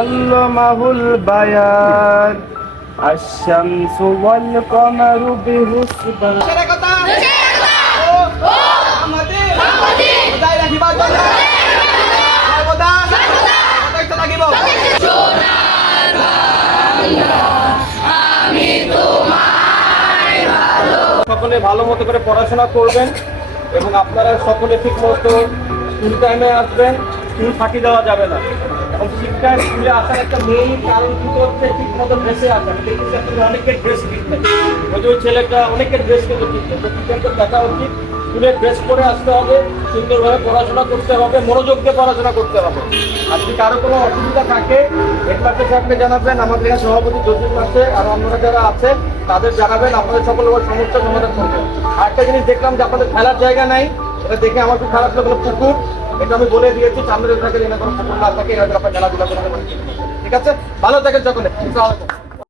আল্লামাহুল বায়ান আশ-শামসু ওয়াল কমারু বিহুসবান। সকলে ভালো মতো করে পড়াশোনা করবেন এবং আপনারা সকলে ঠিক মতো স্কুল টাইমে আসবেন। স্কুল ফাঁকি দেওয়া যাবে না। এবং শিক্ষায় স্কুলে আসার একটা মেইন কারণ কিন্তু হচ্ছে ঠিক মতো ড্রেসে আসা। দেখেছি আপনাদের অনেকের ড্রেস ঠিক নেই। ওই ছেলেটা অনেকের ড্রেস কিন্তু ঠিক নেই। কিন্তু দেখা উচিত স্কুলে ড্রেস পরে আসতে হবে, সুন্দরভাবে পড়াশোনা করতে হবে, মনোযোগ দিয়ে পড়াশোনা করতে হবে। আর যদি কারো কোনো অসুবিধা থাকে হেডমাস্টার সাহেবকে জানাবেন, আমাদের এখানে সভাপতি জসিম আছে আর অন্যরা যারা আছে তাদের জানাবেন, আপনাদের সকল সমস্যা সমাধান করবেন। আর একটা জিনিস দেখলাম যে আপনাদের খেলার জায়গা নাই, এটা দেখে আমার খুব খারাপ লাগলো। পুকুর, এটা আমি বলে দিয়েছি সামনের থাকে যেন কোনো পুকুর না থাকে, এরা আপনার খেলাধুলা করতে পারেন। ঠিক আছে, ভালো থাকেন সকলে।